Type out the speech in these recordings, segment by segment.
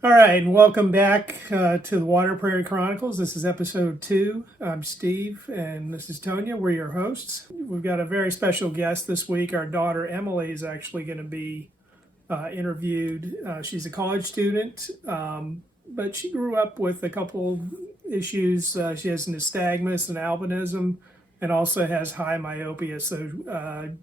All right, and welcome back to the Water Prairie Chronicles. This is episode 2. I'm Steve, and this is Tonya. We're your hosts. We've got a very special guest this week. Our daughter Emily is actually going to be interviewed. She's a college student, but she grew up with a couple issues. She has nystagmus and albinism, and also has high myopia. So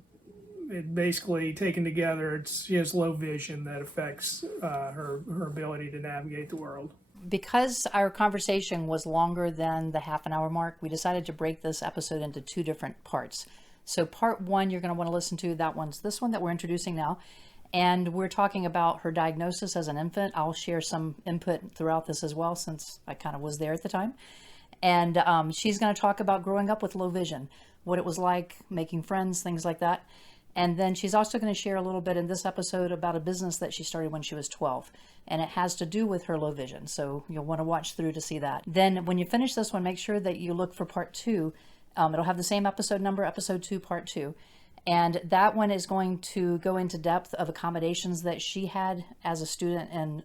it basically taken together, she has low vision that affects her ability to navigate the world. Because our conversation was longer than the half an hour mark, we decided to break this episode into two different parts. So, part one, you're going to want to listen to. That one's this one that we're introducing now. And we're talking about her diagnosis as an infant. I'll share some input throughout this as well, since I kind of was there at the time. And she's going to talk about growing up with low vision, what it was like, making friends, things like that. And then she's also going to share a little bit in this episode about a business that she started when she was 12. And it has to do with her low vision. So you'll want to watch through to see that. Then when you finish this one, make sure that you look for part two. It'll have the same episode number, episode 2, part 2. And that one is going to go into depth of accommodations that she had as a student in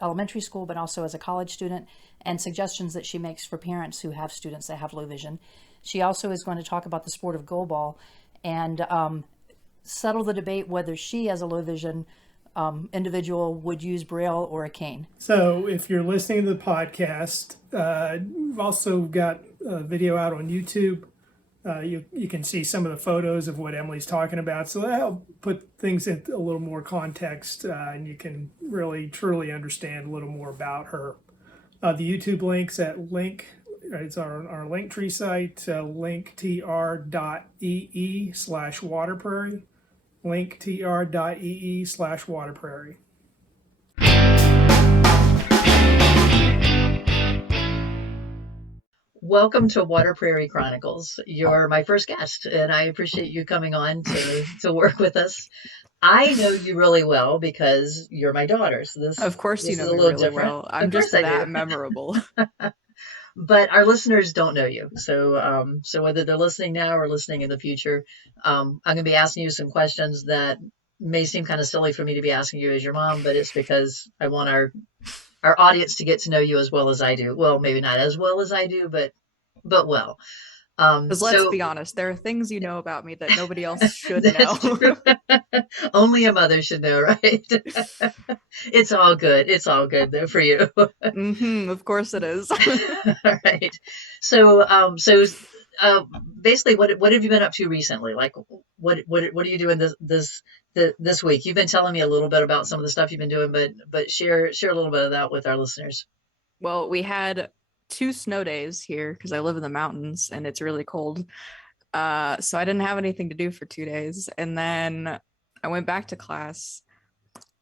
elementary school, but also as a college student, and suggestions that she makes for parents who have students that have low vision. She also is going to talk about the sport of goalball and settle the debate whether she, as a low vision individual, would use Braille or a cane. So, if you're listening to the podcast, we've also got a video out on YouTube. You can see some of the photos of what Emily's talking about. So that'll put things in a little more context, and you can really truly understand a little more about her. The YouTube links at it's our Linktree site, linktr.ee/waterprairie, linktr.ee/waterprairie. Welcome to Water Prairie Chronicles. You're my first guest, and I appreciate you coming on to work with us. I know you really well because you're my daughter, so Of course, you this know is a me little really different. well. I'm Of just course I that do. memorable. But our listeners don't know you, so whether they're listening now or listening in the future, I'm going to be asking you some questions that may seem kind of silly for me to be asking you as your mom, but it's because I want our audience to get to know you as well as I do. Well, maybe not as well as I do, but well. Because let's So be honest, there are things you know about me that nobody else should that's know. true. Only a mother should know, right? It's all good. It's all good though for you. Of course it is. All right. So, uh, basically, what have you been up to recently? Like, what are you doing this week? You've been telling me a little bit about some of the stuff you've been doing, but share a little bit of that with our listeners. Well, we had 2 snow days here because I live in the mountains and it's really cold. So I didn't have anything to do for 2 days. And then I went back to class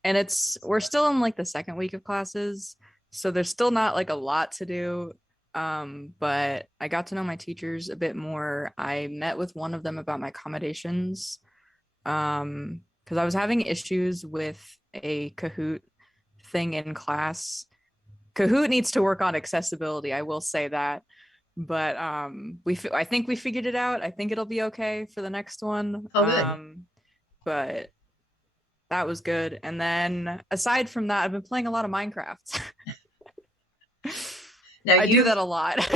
and we're still in like the second week of classes. So there's still not like a lot to do. But I got to know my teachers a bit more. I met with one of them about my accommodations. Because I was having issues with a Kahoot thing in class. Kahoot needs to work on accessibility, I will say that. But I think we figured it out. I think it'll be okay for the next one. Oh, good. But that was good. And then aside from that, I've been playing a lot of Minecraft. Now I do that a lot.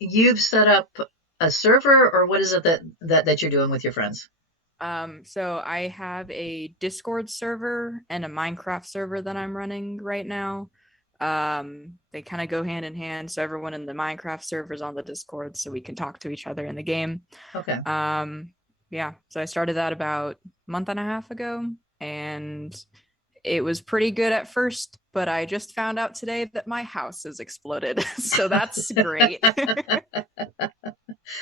you've set up a server, or what is it that you're doing with your friends? So I have a Discord server and a Minecraft server that I'm running right now. They kind of go hand in hand. So everyone in the Minecraft server is on the Discord so we can talk to each other in the game. Okay. Yeah. So I started that about a month and a half ago, and it was pretty good at first, but I just found out today that my house has exploded. So that's great.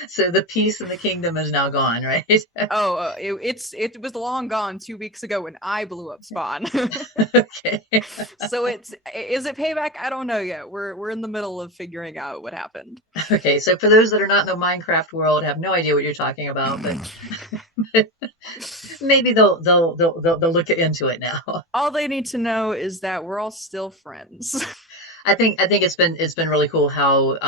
So the peace in the kingdom is now gone, right? It was long gone 2 weeks ago when I blew up Spawn. Okay. So is it payback? I don't know yet. We're in the middle of figuring out what happened. Okay. So for those that are not in the Minecraft world, have no idea what you're talking about, but maybe they'll look into it now. All they need to know is that we're all still friends. I think it's been really cool how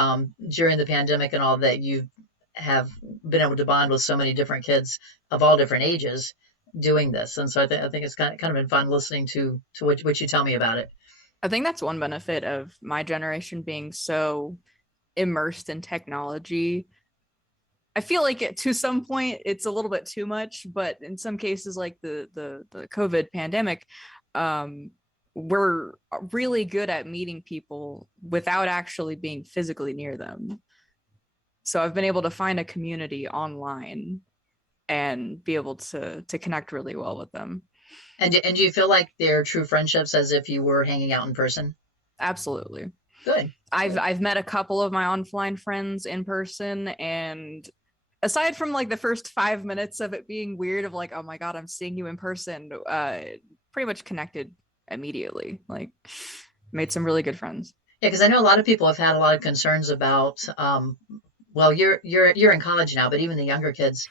during the pandemic and all that you have been able to bond with so many different kids of all different ages doing this, and so I think it's kind of been fun listening to what you tell me about it. I think that's one benefit of my generation being so immersed in technology. I feel like to some point it's a little bit too much, but in some cases, like the COVID pandemic, um, we're really good at meeting people without actually being physically near them. So I've been able to find a community online and be able to connect really well with them. And do you feel like they're true friendships as if you were hanging out in person? Absolutely. Good. Good. I've met a couple of my offline friends in person, and aside from like the first 5 minutes of it being weird of like, oh my god, I'm seeing you in person, pretty much connected immediately. Like, made some really good friends. Yeah, because I know a lot of people have had a lot of concerns about, well, you're in college now, but even the younger kids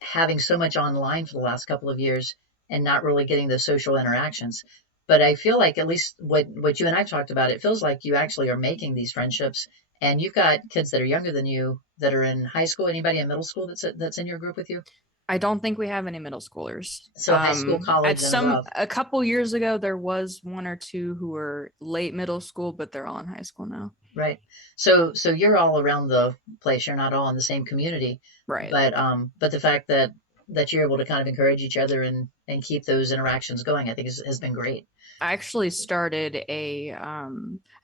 having so much online for the last couple of years and not really getting the social interactions. But I feel like at least what you and I talked about, it feels like you actually are making these friendships, and you've got kids that are younger than you that are in high school. Anybody in middle school that's in your group with you? I don't think we have any middle schoolers. So high school, At college, and above, a couple years ago, there was one or two who were late middle school, but they're all in high school now. right? So you're all around the place. You're not all in the same community, Right. but the fact that you're able to kind of encourage each other and keep those interactions going, I think has been great. I actually started a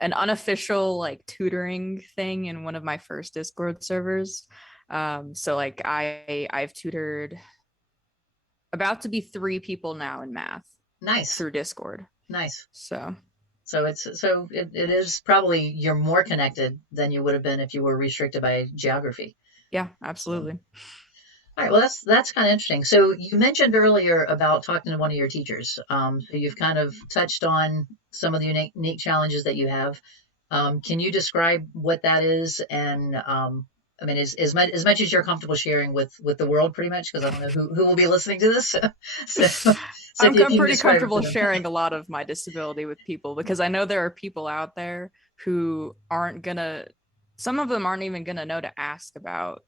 an unofficial like tutoring thing in one of my first Discord servers. So like I've tutored about to be 3 people now in math Nice, through Discord. nice. So So it is probably you're more connected than you would have been if you were restricted by geography. yeah, So, absolutely. all right, well that's kind of interesting. So you mentioned earlier about talking to one of your teachers. So you've kind of touched on some of the unique challenges that you have. Can you describe what that is? And I mean, as much as you're comfortable sharing with the world, pretty much, because I don't know who will be listening to this. So if I'm you can pretty describe it comfortable for them. sharing a lot of my disability with people because I know there are people out there who aren't gonna, some of them aren't even gonna know to ask about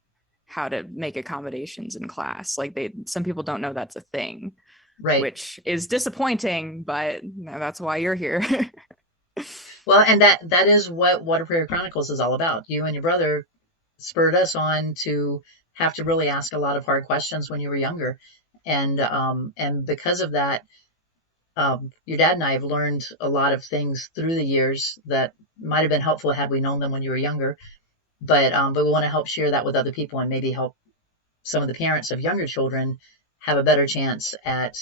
how to make accommodations in class. Like some people don't know that's a thing, Right. which is disappointing, but that's why you're here. Well, and that is what Water Prayer Chronicles is all about. You and your brother spurred us on to have to really ask a lot of hard questions when you were younger, and because of that, your dad and I have learned a lot of things through the years that might have been helpful had we known them when you were younger. But we want to help share that with other people and maybe help some of the parents of younger children have a better chance at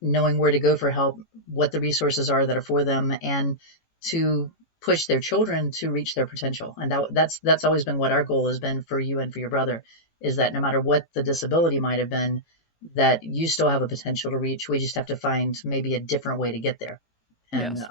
knowing where to go for help, what the resources are that are for them, and to push their children to reach their potential. And that's always been what our goal has been for you and for your brother, is that no matter what the disability might have been, that you still have a potential to reach. We just have to find maybe a different way to get there. And Yes.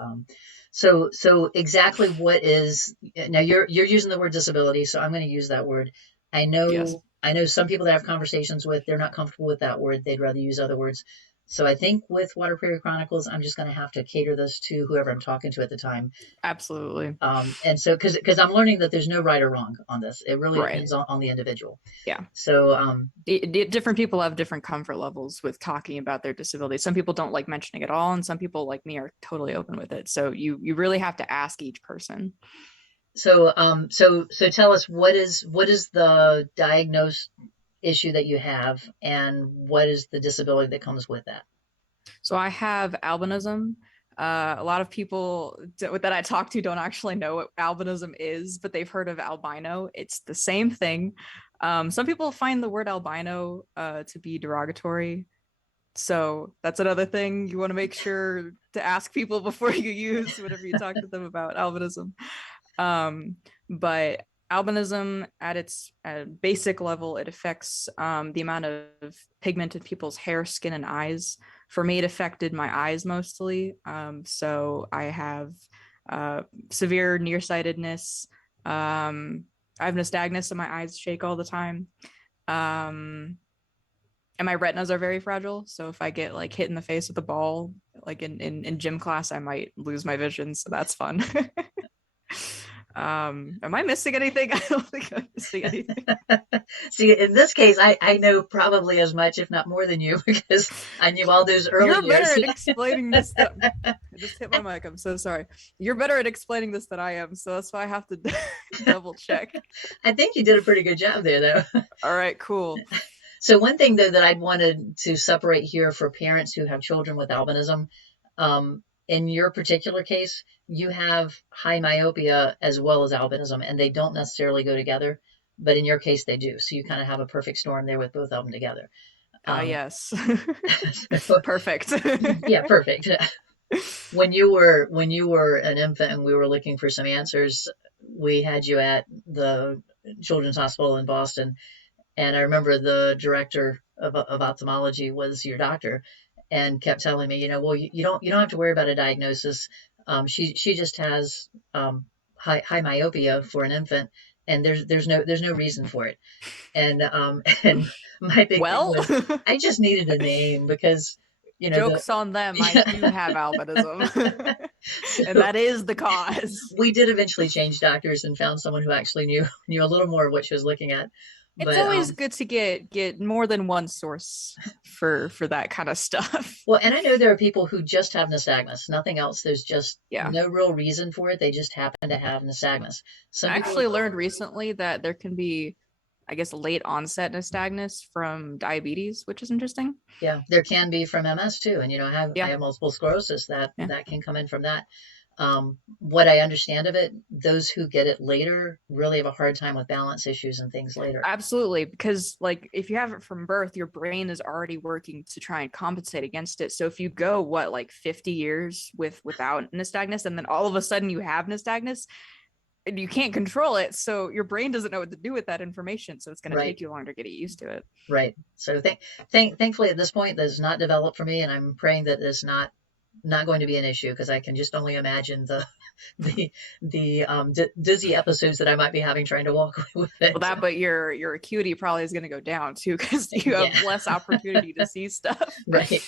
so exactly what is now you're using the word disability, so I'm going to use that word. Yes. I know some people that I have conversations with, they're not comfortable with that word. They'd rather use other words. So I think with Water Prayer Chronicles, I'm just going to have to cater this to whoever I'm talking to at the time. Absolutely. And so because I'm learning that there's no right or wrong on this, it really Right. depends on the individual. Yeah. So Different people have different comfort levels with talking about their disability. Some people don't like mentioning it at all, and some people like me are totally open with it. So you really have to ask each person. so tell us what is the diagnosed issue that you have, and what is the disability that comes with that? So I have albinism. A lot of people that I talk to don't actually know what albinism is, but they've heard of albino. It's the same thing. Some people find the word albino to be derogatory. So that's another thing you want to make sure to ask people before you use whenever you talk to them about albinism. But albinism at its basic level, it affects the amount of pigment in people's hair, skin, and eyes. For me, it affected my eyes mostly. So I have severe nearsightedness. I have nystagmus, and my eyes shake all the time. And my retinas are very fragile. So if I get like hit in the face with a ball, like in gym class, I might lose my vision. So that's fun. Am I missing anything? I don't think I'm missing anything. See, in this case, I know probably as much, if not more than you, because I knew all those early You're better years. at explaining this stuff. I just hit my mic. I'm so sorry. You're better at explaining this than I am, so that's why I have to double check. I think you did a pretty good job there, though. All right, cool. So one thing, though, that I'd wanted to separate here for parents who have children with albinism, in your particular case, you have high myopia as well as albinism, and they don't necessarily go together. But in your case, they do. So you kind of have a perfect storm there with both of them together. Yes. So, Perfect. yeah, perfect. When you were an infant and we were looking for some answers, we had you at the Children's Hospital in Boston, and I remember the director of ophthalmology was your doctor, and kept telling me, well, you don't have to worry about a diagnosis. She just has high myopia for an infant, and there's no reason for it. And and my big thing Well, was I just needed a name because the joke's on them. I do have albinism. And so that is the cause. we did eventually change doctors and found someone who actually knew a little more of what she was looking at. It's But always good to get more than one source for that kind of stuff. well, and I know there are people who just have nystagmus, nothing else. There's just Yeah. no real reason for it. They just happen to have nystagmus. Some I people, actually learned recently that there can be, I guess, late onset nystagmus from diabetes, which is interesting. yeah, there can be from MS too, and I Yeah. have multiple sclerosis that Yeah. that can come in from that. What I understand of it, those who get it later really have a hard time with balance issues and things later. Absolutely, because like if you have it from birth, your brain is already working to try and compensate against it. So if you go like 50 years without nystagmus, and then all of a sudden you have nystagmus, and you can't control it, so your brain doesn't know what to do with that information. So it's going to Right. take you longer to get used to it. Right. So thankfully at this point, that is not developed for me, and I'm praying that it's not going to be an issue because I can just only imagine the dizzy episodes that I might be having trying to walk with it. Well, but your acuity probably is going to go down too because you have Yeah. less opportunity to see stuff. Right.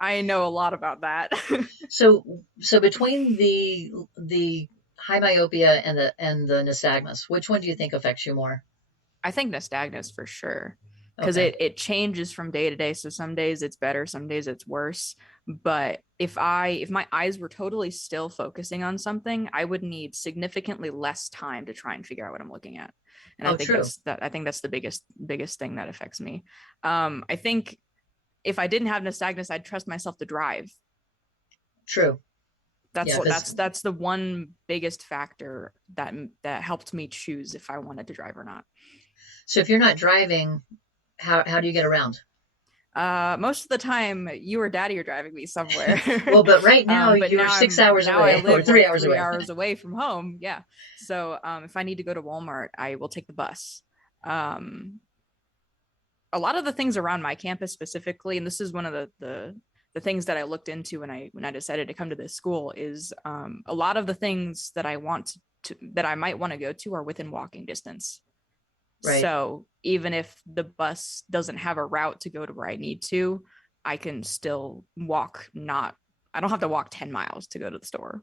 I know a lot about that. So between the high myopia and the nystagmus, which one do you think affects you more? I think nystagmus for sure, because Okay. it changes from day to day. So some days it's better, some days it's worse. But if my eyes were totally still focusing on something, I would need significantly less time to try and figure out what I'm looking at. And Oh, true. I think that's the biggest thing that affects me. I think if I didn't have nystagmus, I'd trust myself to drive. True. That's Yeah, that's the one biggest factor that helped me choose if I wanted to drive or not. so if you're not driving, how do you get around? Most of the time you or daddy are driving me somewhere. Well, but right now But you're now 6 hours now away I or live 3 hours 3 away. hours away from home. Yeah. So if I need to go to Walmart, I will take the bus. A lot of the things around my campus specifically, and this is one of the things that I looked into when I decided to come to this school, is a lot of the things that I want that I might want to go to are within walking distance. Right. So even if the bus doesn't have a route to go to where I need to, I can still walk. I don't have to walk 10 miles to go to the store.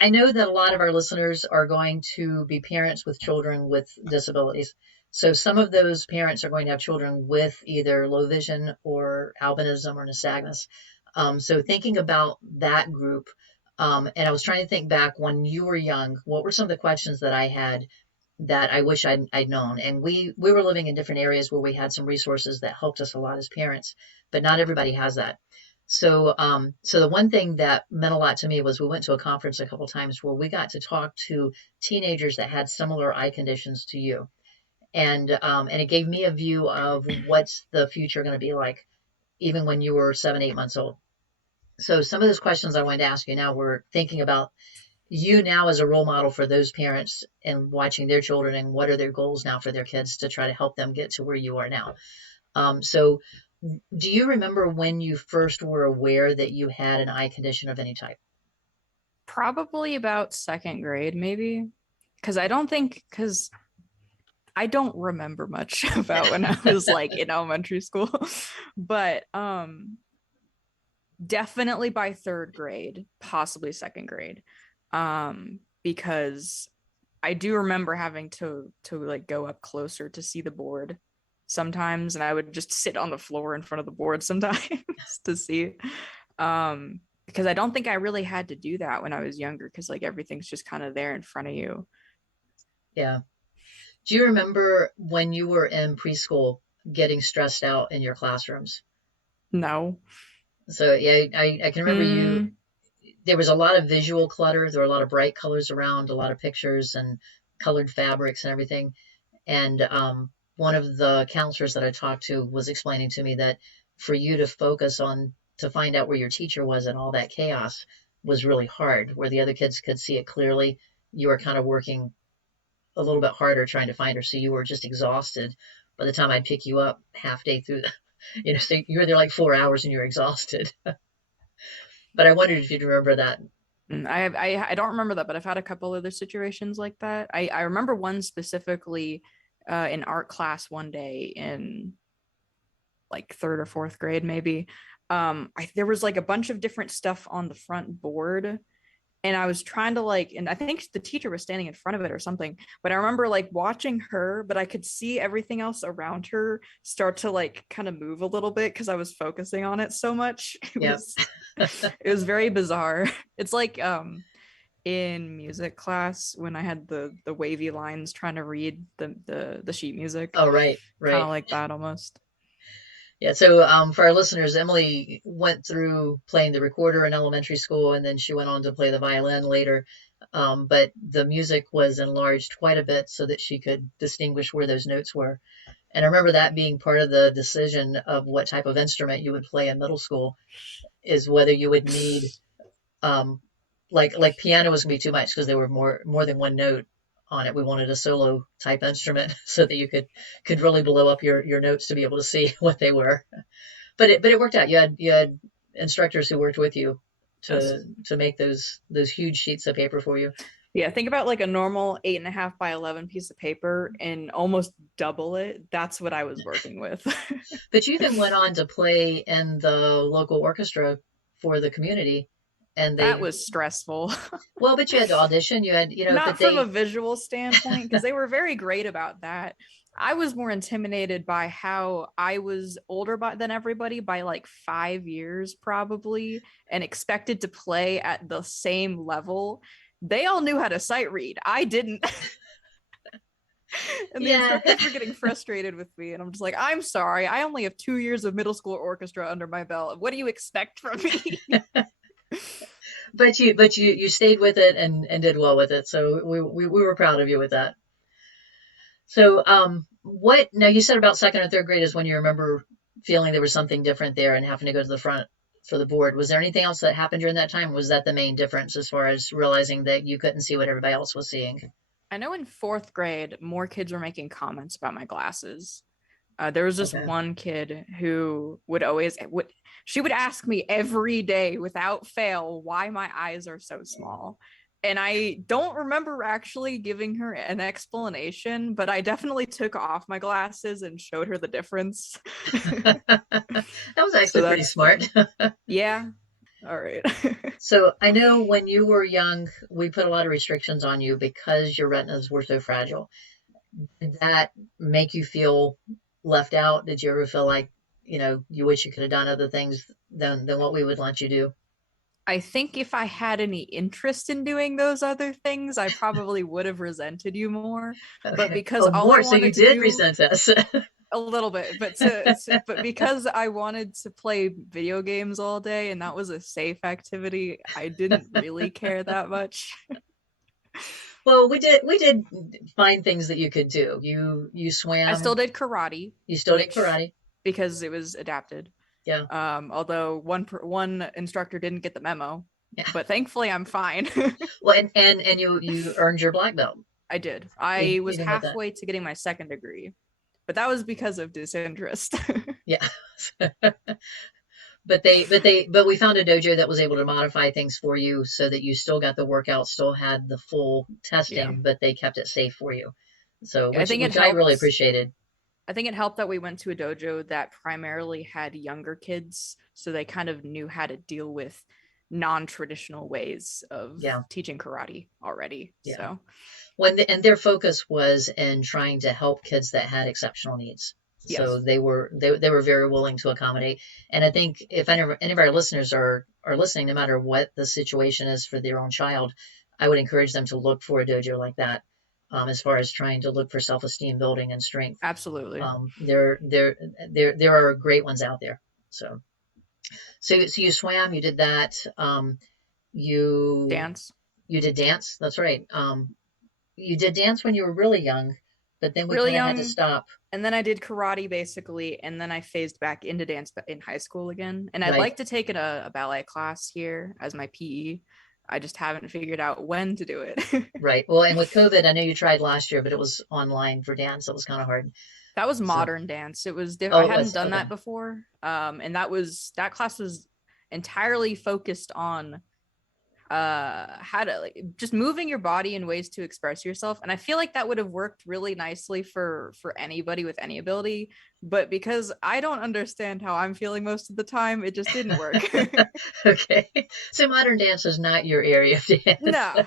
I know that a lot of our listeners are going to be parents with children with disabilities. So some of those parents are going to have children with either low vision or albinism or nystagmus. So thinking about that group, and I was trying to think back when you were young, what were some of the questions that I had that I wish I'd known? And we were living in different areas where we had some resources that helped us a lot as parents, but not everybody has that. So, so the one thing that meant a lot to me was we went to a conference a couple times where we got to talk to teenagers that had similar eye conditions to you, and it gave me a view of what's the future going to be like, even when you were 7, 8 months old. So some of those questions I wanted to ask you now, we're thinking about you now as a role model for those parents and watching their children and what are their goals now for their kids to try to help them get to where you are now. So do you remember when you first were aware that you had an eye condition of any type? Probably about second grade, maybe. Because I don't remember much about when I was like in elementary school. But definitely by third grade, possibly second grade. Because I do remember having to like go up closer to see the board sometimes, and I would just sit on the floor in front of the board sometimes to see. Because I don't think I really had to do that when I was younger, because like everything's just kind of there in front of you. Yeah. Do you remember when you were in preschool getting stressed out in your classrooms? No. So yeah, I can remember you. Mm, There was a lot of visual clutter. There were a lot of bright colors around, a lot of pictures and colored fabrics and everything. And one of the counselors that I talked to was explaining to me that for you to focus on to find out where your teacher was and all that chaos was really hard. Where the other kids could see it clearly, you were kind of working a little bit harder trying to find her. So you were just exhausted by the time I'd pick you up half day through the, so you were there like 4 hours and you're exhausted. But I wondered if you'd remember that. I don't remember that, but I've had a couple other situations like that. I remember one specifically in art class one day in like third or fourth grade, maybe. There was like a bunch of different stuff on the front board, and I was trying to like, and I think the teacher was standing in front of it or something, but I remember like watching her, but I could see everything else around her start to like kind of move a little bit because I was focusing on it so much. Yeah. It was very bizarre. It's like in music class when I had the wavy lines trying to read the sheet music, Oh, right, kind right. of like that almost. Yeah, so for our listeners, Emily went through playing the recorder in elementary school, and then she went on to play the violin later. But the music was enlarged quite a bit so that she could distinguish where those notes were. And I remember that being part of the decision of what type of instrument you would play in middle school, is whether you would need um, like piano was gonna be too much because there were more than one note on it. We wanted a solo type instrument so that you could really blow up your notes to be able to see what they were. But it worked out. You had instructors who worked with you Yes. to make those huge sheets of paper for you. Yeah, think about like a normal 8.5 by 11 piece of paper and almost double it. That's what I was working with. But you even went on to play in the local orchestra for the community, and That they was stressful. well, but you had to audition. You had but Not from a they visual standpoint, because they were very great about that. I was more intimidated by how I was older than everybody by like 5 years, probably, and expected to play at the same level. They all knew how to sight read. I didn't. And the yeah. instructors were getting frustrated with me. And I'm just like, I'm sorry. I only have 2 years of middle school orchestra under my belt. What do you expect from me? But you stayed with it and did well with it. So we were proud of you with that. So what now you said about second or third grade is when you remember feeling there was something different there and having to go to the front for the board. Was there anything else that happened during that time? Was that the main difference as far as realizing that you couldn't see what everybody else was seeing? I know in fourth grade, more kids were making comments about my glasses. There was this Okay. one kid who she would ask me every day without fail why my eyes are so small. And I don't remember actually giving her an explanation, but I definitely took off my glasses and showed her the difference. That was So actually pretty that's smart. yeah. All right. So I know when you were young, we put a lot of restrictions on you because your retinas were so fragile. Did that make you feel left out? Did you ever feel like, you wish you could have done other things than what we would let you do? I think if I had any interest in doing those other things, I probably would have resented you more. But Okay. because Oh, all I more. So you wanted to did do resent us. a little bit, but because I wanted to play video games all day and that was a safe activity, I didn't really care that much. Well, we did find things that you could do. You I still swam. did karate, You still did which karate. because it was adapted. Yeah. Although one instructor didn't get the memo, Yeah. but thankfully I'm fine. Well, and you earned your black belt. I did. You I was even with that. halfway to getting my second degree, but that was because of disinterest. Yeah. But we found a dojo that was able to modify things for you so that you still got the workout, still had the full Yeah. testing, but they kept it safe for you. So I which think it which I really helped. appreciated. I think it helped that we went to a dojo that primarily had younger kids, so they kind of knew how to deal with non-traditional ways of Yeah. teaching karate already. Yeah. So And their focus was in trying to help kids that had exceptional needs. So yes, they were very willing to accommodate. And I think if any of our listeners are listening, no matter what the situation is for their own child, I would encourage them to look for a dojo like that, as far as trying to look for self-esteem building and strength. absolutely. There are great ones out there. So you swam, you did that. You Dance. you did dance. That's right. You did dance when you were really young, but then we Really kind of had to young. stop. And then I did karate basically, and then I phased back into dance in high school again. And I'd Right. like to take a ballet class here as my PE. I just haven't figured out when to do it. Right. Well, and with COVID, I know you tried last year, but it was online for dance. It was kind of hard. That was So, modern dance. It was oh, I it hadn't was. done Okay. that before. And that class was entirely focused on how to like just moving your body in ways to express yourself, and I feel like that would have worked really nicely for anybody with any ability, but because I don't understand how I'm feeling most of the time, it just didn't work. Okay. So modern dance is not your area of dance. No,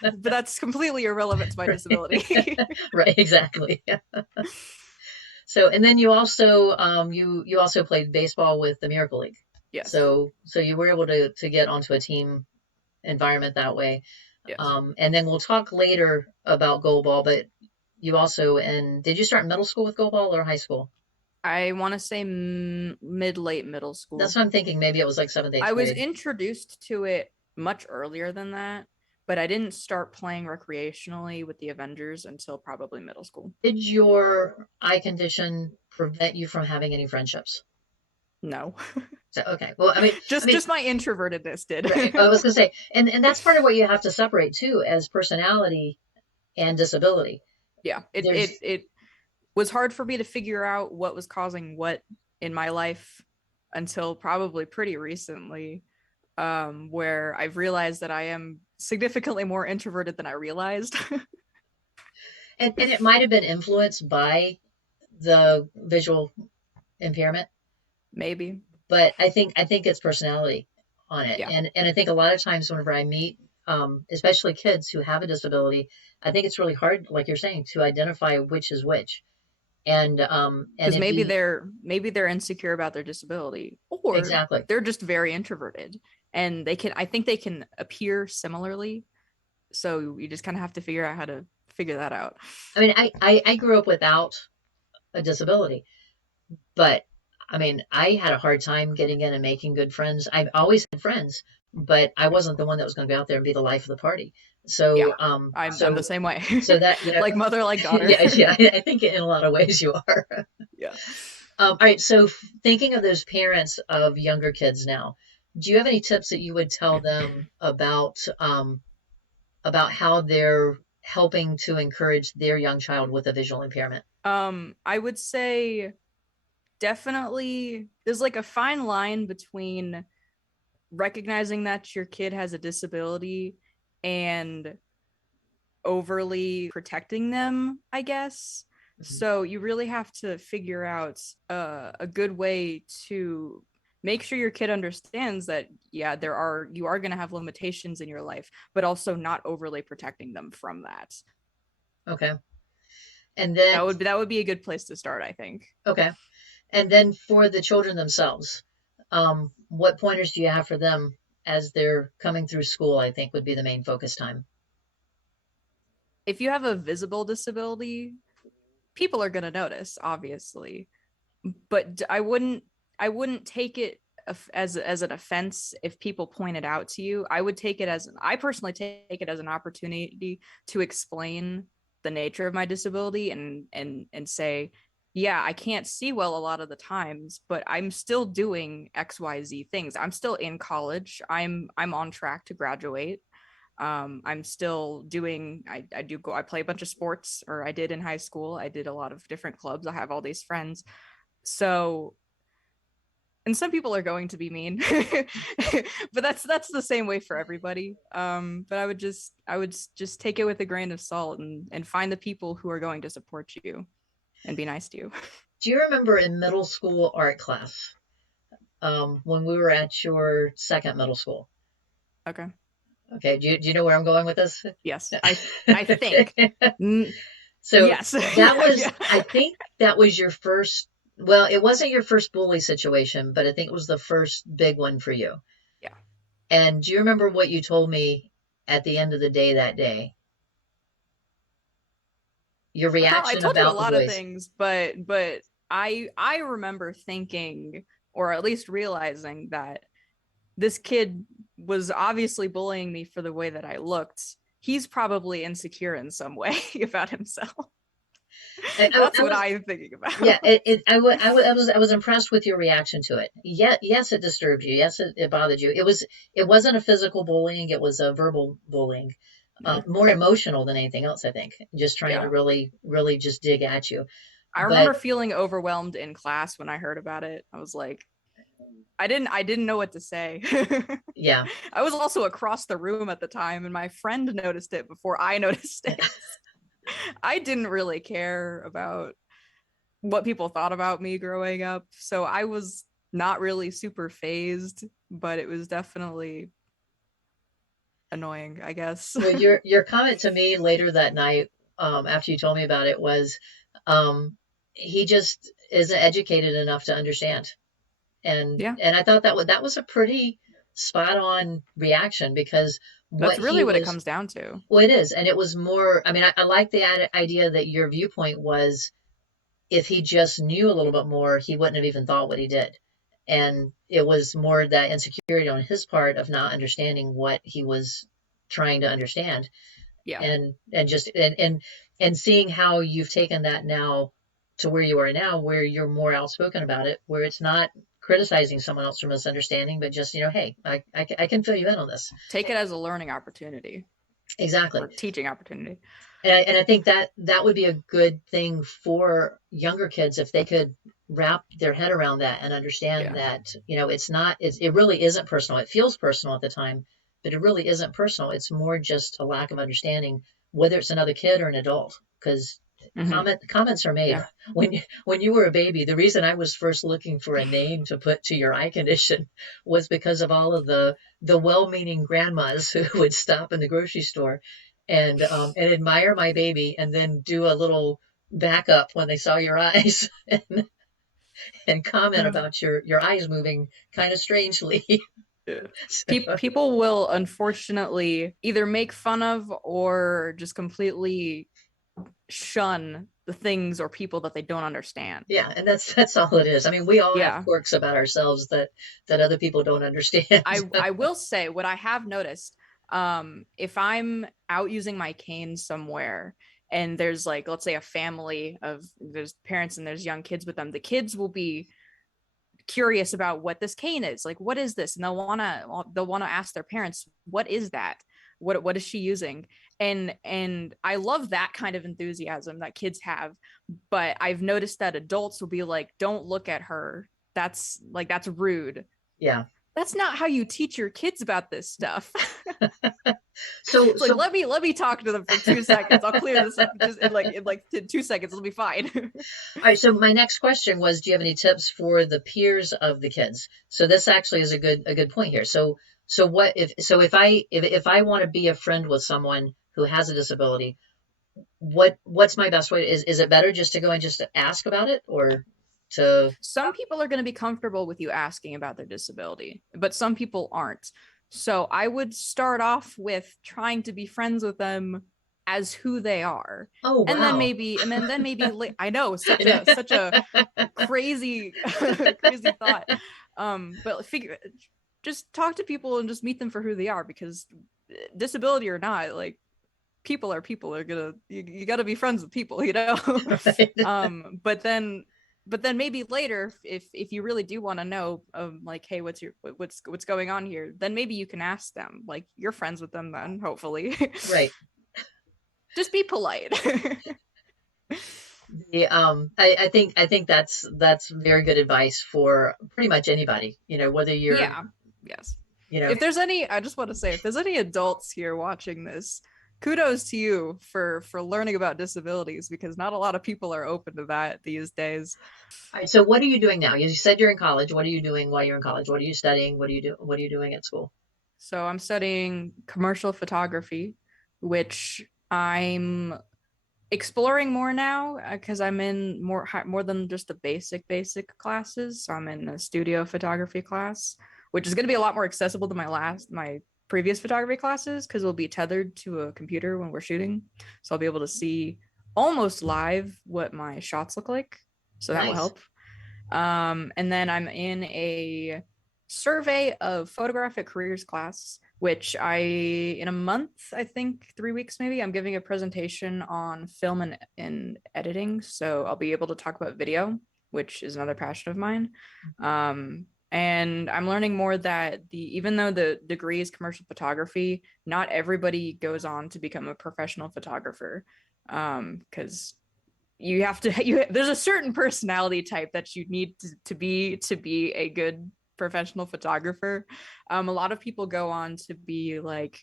but that's completely irrelevant to my disability. Right. Exactly. So, and then you also you also played baseball with the Miracle League. Yes. So you were able to get onto a team environment that way. Yes, And then we'll talk later about goalball, but you also, and did you start middle school with goalball or high school? I want to say late middle That's school. what I'm thinking. Maybe it was like seventh, I eighth was grade. introduced to it much earlier than that, but I didn't start playing recreationally with the Avengers until probably middle school. Did your eye condition prevent you from having any friendships? No. So, okay. Well, Just my introvertedness did. right. I was gonna say, and that's part of what you have to separate too, as personality and disability. Yeah, There's it was hard for me to figure out what was causing what in my life until probably pretty recently, where I've realized that I am significantly more introverted than I realized. and it might have been influenced by the visual impairment, Maybe. but I think it's personality on it. Yeah. And I think a lot of times whenever I meet especially kids who have a disability, I think it's really hard, like you're saying, to identify which is which. And Because if you maybe they're insecure about their disability, or exactly. they're just very introverted, and I think they can appear similarly. So you just kind of have to figure out how to figure that out. I mean, I grew up without a disability, but I mean, I had a hard time getting in and making good friends. I've always had friends, but I wasn't the one that was going to go out there and be the life of the party. Yeah, So, I'm the same way. so that, Like mother, like daughter. yeah, I think in a lot of ways you are. Yeah. All right. So thinking of those parents of younger kids now, do you have any tips that you would tell them about how they're helping to encourage their young child with a visual impairment? I would say definitely there's like a fine line between recognizing that your kid has a disability and overly protecting them, I guess. Mhm. So you really have to figure out a good way to make sure your kid understands that yeah, you are going to have limitations in your life, but also not overly protecting them from that. Okay. And then, That would be a good place to start, I think. okay. And then for the children themselves, what pointers do you have for them as they're coming through school? I think would be the main focus time. If you have a visible disability, people are going to notice, obviously, but I wouldn't take it as an offense if people point it out to you. I personally take it as an opportunity to explain the nature of my disability and say, yeah, I can't see well a lot of the times, but I'm still doing XYZ things. I'm still in college. I'm on track to graduate. I'm still doing I play a bunch of sports, or I did in high school. I did a lot of different clubs. I have all these friends. So, and some people are going to be mean, but that's the same way for everybody. But I would just take it with a grain of salt and find the people who are going to support you and be nice to you. Do you remember in middle school art class when we were at your second middle school? Okay. Okay. Do you know where I'm going with this? Yes. I think. So Yes. that was, Yeah. I think that was your first, well, it wasn't your first bully situation, but I think it was the first big one for you. Yeah. And do you remember what you told me at the end of the day that day? Your I reaction told you a about the lot of boys. things, but I remember thinking, or at least realizing, that this kid was obviously bullying me for the way that I looked. He's probably insecure in some way about himself. That's I what was, I'm thinking yeah, about. I was impressed with your reaction to it. Yeah, yes, it disturbed you. Yes, it bothered you. It wasn't a physical bullying. It was a verbal bullying, Yeah. more emotional than anything else. I think just trying to Yeah. really just dig at you. I But remember feeling overwhelmed in class when I heard about it. I was like, I didn't know what to say. yeah, I was also across the room at the time, and my friend noticed it before I noticed it. I didn't really care about what people thought about me growing up, so I was not really super phased, but it was definitely annoying, I guess. well, your comment to me later that night, after you told me about it, was, um, he just isn't educated enough to understand. Yeah, And I thought that was a pretty spot on reaction because what that's he really what it was, comes down to. well, it is, and it was more. I mean, I like the idea that your viewpoint was if he just knew a little bit more, he wouldn't have even thought what he did, and it was more that insecurity on his part of not understanding what he was trying to understand, Yeah. and just and seeing how you've taken that now to where you are now, where you're more outspoken about it, where it's not criticizing someone else for misunderstanding, but just, hey, I can fill you in on this. Take it as a learning opportunity Exactly. or teaching opportunity. And I think that that would be a good thing for younger kids if they could wrap their head around that and understand Yeah. that, it really isn't personal. It feels personal at the time, but it really isn't personal. It's more just a lack of understanding, whether it's another kid or an adult, because Mm-hmm. comments are made Yeah. when you were a baby. The reason I was first looking for a name to put to your eye condition was because of all of the well-meaning grandmas who would stop in the grocery store and admire my baby and then do a little backup when they saw your eyes and comment about your eyes moving kind of strangely. Yeah. So, People will unfortunately either make fun of or just completely shun the things or people that they don't understand. yeah, and that's all it is. I mean, we all have Yeah. quirks about ourselves that other people don't understand. I will say what I have noticed, if I'm out using my cane somewhere and there's, like, let's say a family of, there's parents and there's young kids with them, the kids will be curious about what this cane is, like, what is this, and they'll want to ask their parents, what is that, what is she using, and I love that kind of enthusiasm that kids have. But I've noticed that adults will be like, don't look at her, that's rude. Yeah. That's not how you teach your kids about this stuff. So It's like, so let me talk to them for 2 seconds, I'll clear this up just in like 2 seconds, it'll be fine. all right, so my next question was, do you have any tips for the peers of the kids? So this actually is a good point here. So what if I want to be a friend with someone who has a disability, what's my best way? Is it better just to go and just ask about it, or to Some people are going to be comfortable with you asking about their disability, but some people aren't. So I would start off with trying to be friends with them as who they are. oh And then wow. maybe I know, such a crazy crazy thought. But figure just talk to people and just meet them for who they are, because disability or not, like, people are people. They're gonna, you got to be friends with people, Right. But then maybe later, if you really do want to know, like, hey, what's going on here, then maybe you can ask them, like, you're friends with them then, hopefully. Right. Just be polite. I think that's very good advice for pretty much anybody, whether you're, Yeah. Yes. you know If there's any, I just want to say, if there's any adults here watching this, kudos to you for learning about disabilities, because not a lot of people are open to that these days. all right, so what are you doing now? You said you're in college. What are you doing while you're in college? What are you studying? What are you doing at school? So I'm studying commercial photography, which I'm exploring more now because I'm in more than just the basic classes. So I'm in a studio photography class, which is going to be a lot more accessible than my previous photography classes because we'll be tethered to a computer when we're shooting. So I'll be able to see almost live what my shots look like. So that will Nice. help. And then I'm in a survey of photographic careers class, which in a month, I think 3 weeks maybe, I'm giving a presentation on film and editing. So I'll be able to talk about video, which is another passion of mine. And I'm learning more that even though the degree is commercial photography, not everybody goes on to become a professional photographer. Because you have to there's a certain personality type that you need to be a good professional photographer. A lot of people go on to be like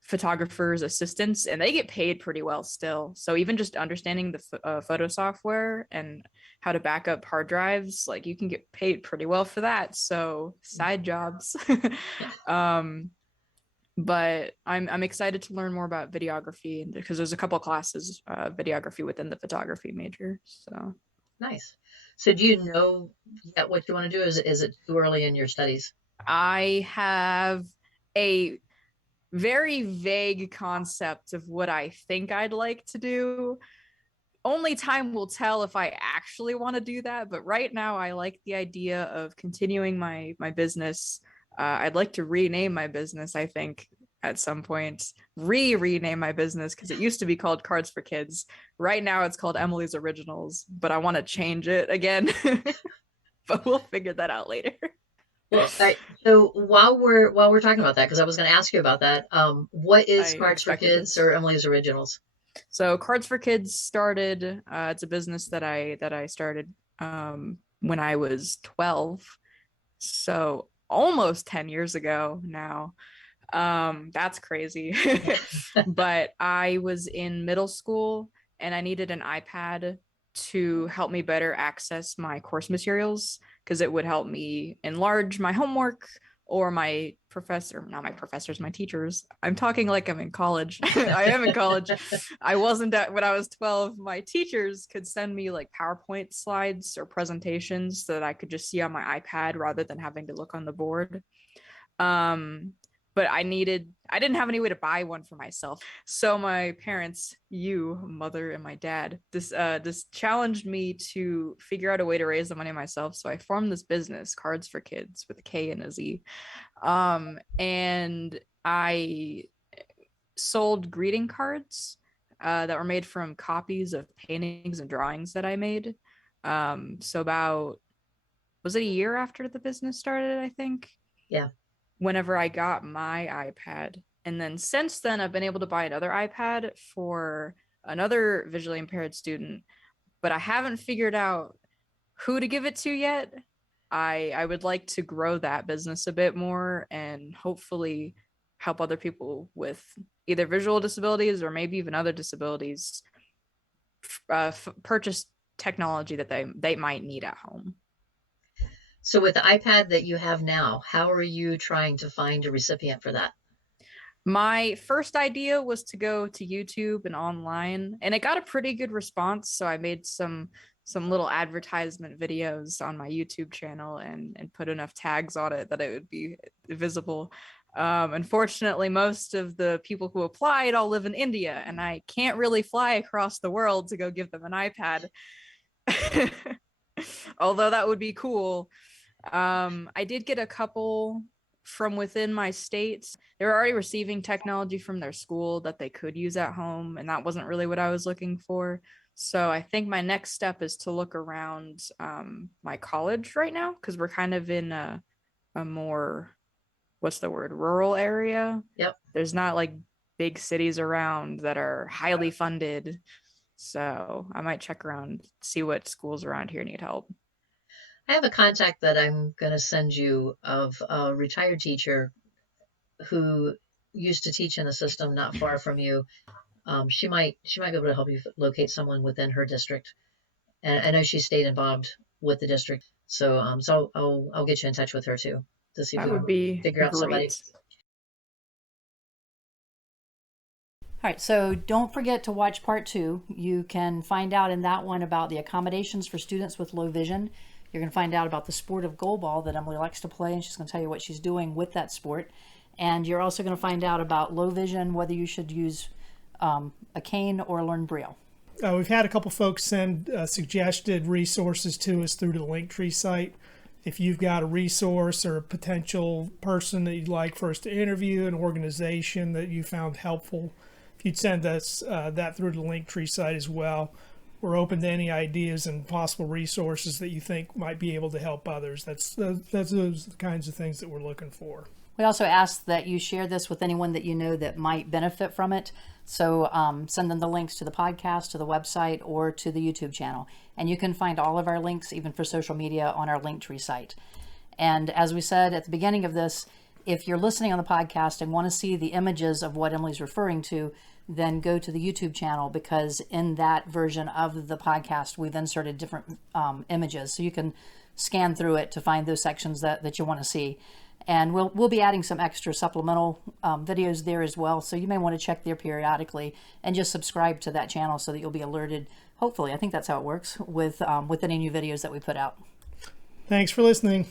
photographers assistants and they get paid pretty well still, so even just understanding the photo software and how to back up hard drives, like you can get paid pretty well for that, so side jobs. um but I'm excited to learn more about videography because there's a couple of classes videography within the photography major. So Nice. So do you know yet what you want to do? Is it too early in your studies? I have a very vague concept of what I think I'd like to do. Only time will tell if I actually want to do that, but right now I like the idea of continuing my business. I'd like to rename my business, I think, at some point. Rename my business because it used to be called Cards for Kids. Right now it's called Emily's Originals, but I want to change it again. But we'll figure that out later. Well, so while we're talking about that, because I was going to ask you about that, what I is Cards for expected Kids this. or Emily's Originals? So Cards for Kids started. It's a business that I started when I was 12, so almost 10 years ago now. That's crazy. But I was in middle school and I needed an iPad to help me better access my course materials because it would help me enlarge my homework or not my professors, my teachers. I'm talking like I'm in college. I am in college. I wasn't when I was 12. My teachers could send me like PowerPoint slides or presentations so that I could just see on my iPad rather than having to look on the board. But I didn't have any way to buy one for myself. So my parents, mother and my dad, this challenged me to figure out a way to raise the money myself. So I formed this business, Cards for Kids, with a K and a Z. And I sold greeting cards that were made from copies of paintings and drawings that I made. So about, was it a year after the business started, I think? Yeah. Whenever I got my iPad. And then since then, I've been able to buy another iPad for another visually impaired student, but I haven't figured out who to give it to yet. I would like to grow that business a bit more and hopefully help other people with either visual disabilities or maybe even other disabilities purchase technology that they might need at home. So with the iPad that you have now, how are you trying to find a recipient for that? My first idea was to go to YouTube and online, and it got a pretty good response. So I made some little advertisement videos on my YouTube channel and put enough tags on it that it would be visible. Unfortunately, most of the people who applied all live in India, and I can't really fly across the world to go give them an iPad. Although that would be cool. I did get a couple from within my states. They were already receiving technology from their school that they could use at home, and that wasn't really what I was looking for. So I think my next step is to look around my college right now because we're kind of in a more, what's the word, rural area. Yep. There's not like big cities around that are highly funded. So I might check around, see what schools around here need help. I have a contact that I'm going to send you of a retired teacher who used to teach in a system not far from you. She might be able to help you locate someone within her district. And I know she stayed involved with the district, so I'll get you in touch with her too to see if That we would can be figure out somebody. great. All right, so don't forget to watch part 2. You can find out in that one about the accommodations for students with low vision. You're going to find out about the sport of goalball that Emily likes to play, and she's going to tell you what she's doing with that sport. And you're also going to find out about low vision, whether you should use a cane or learn Braille. We've had a couple folks send suggested resources to us through the Linktree site. If you've got a resource or a potential person that you'd like for us to interview, an organization that you found helpful, if you'd send us that through the Linktree site as well. We're open to any ideas and possible resources that you think might be able to help others. That's those the kinds of things that we're looking for. We also ask that you share this with anyone that you know that might benefit from it. So send them the links to the podcast, to the website, or to the YouTube channel. And you can find all of our links, even for social media, on our Linktree site. And as we said at the beginning of this, if you're listening on the podcast and want to see the images of what Emily's referring to, then go to the YouTube channel, because in that version of the podcast, we've inserted different images. So you can scan through it to find those sections that you want to see. And we'll be adding some extra supplemental videos there as well. So you may want to check there periodically and just subscribe to that channel so that you'll be alerted. Hopefully, I think that's how it works with any new videos that we put out. Thanks for listening.